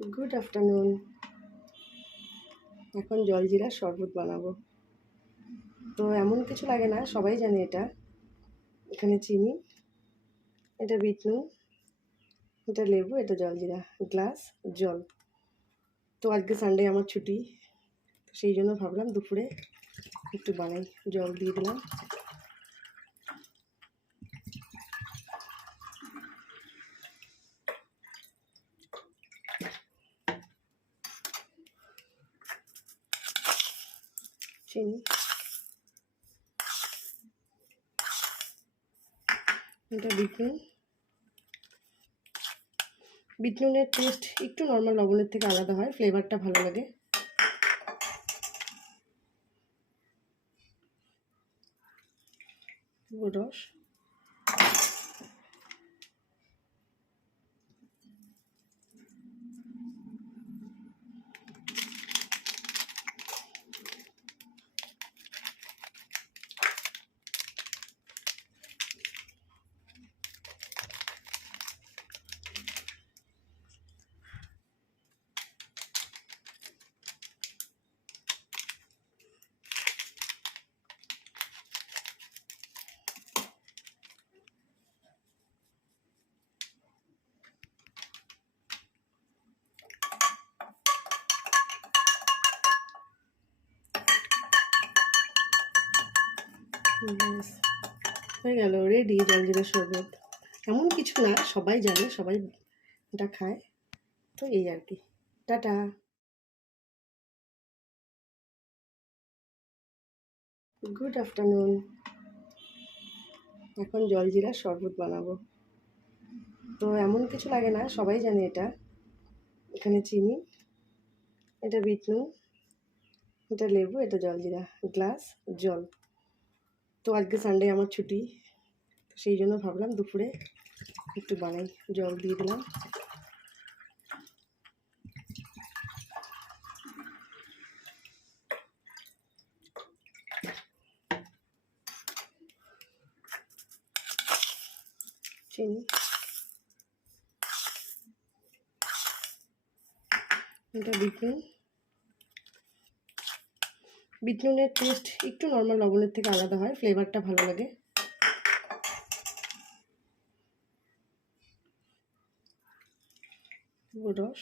Good afternoon. এখন জলজিরার শরবত বানাবো। তো এমন কিছু লাগে না, সবাই জানে এটা। এখানে চিনি, এটা বিট নুন, এটা লেবু, এটা জলজিরা, গ্লাস জল। তো আজকে সানডে আমার ছুটি, সেই জন্য ভাবলাম দুপুরে একটু বানাই। জল দিয়ে দিলাম, চিনি, এটা বিট নুন। বিট নুনের টেস্ট একটু নর্মাল লবণের থেকে আলাদা হয়, ফ্লেভারটা ভালো লাগে। রস, হয়ে গেল রেডি জলজিরার শরবত। এমন কিছু না, সবাই জানে, সবাই এটা খায়। তো এই আর কি। টাটা। Good afternoon. এখন জলজিরার শরবত বানাবো। তো এমন কিছু লাগে না, সবাই জানে এটা। এখানে চিনি, এটা বিট নুন, এটা লেবু, এটা জলজিরা, গ্লাস জল। তো আজকে সানডে আমার ছুটি, সেই জন্য ভাবলাম দুপুরে একটু বানাই। জল দিয়ে দিলাম, চিনি, এটা বিট নুন। বিট নুনের টেস্ট একটু নর্মাল লবণের থেকে আলাদা হয়, ফ্লেভারটা ভালো লাগে। রস,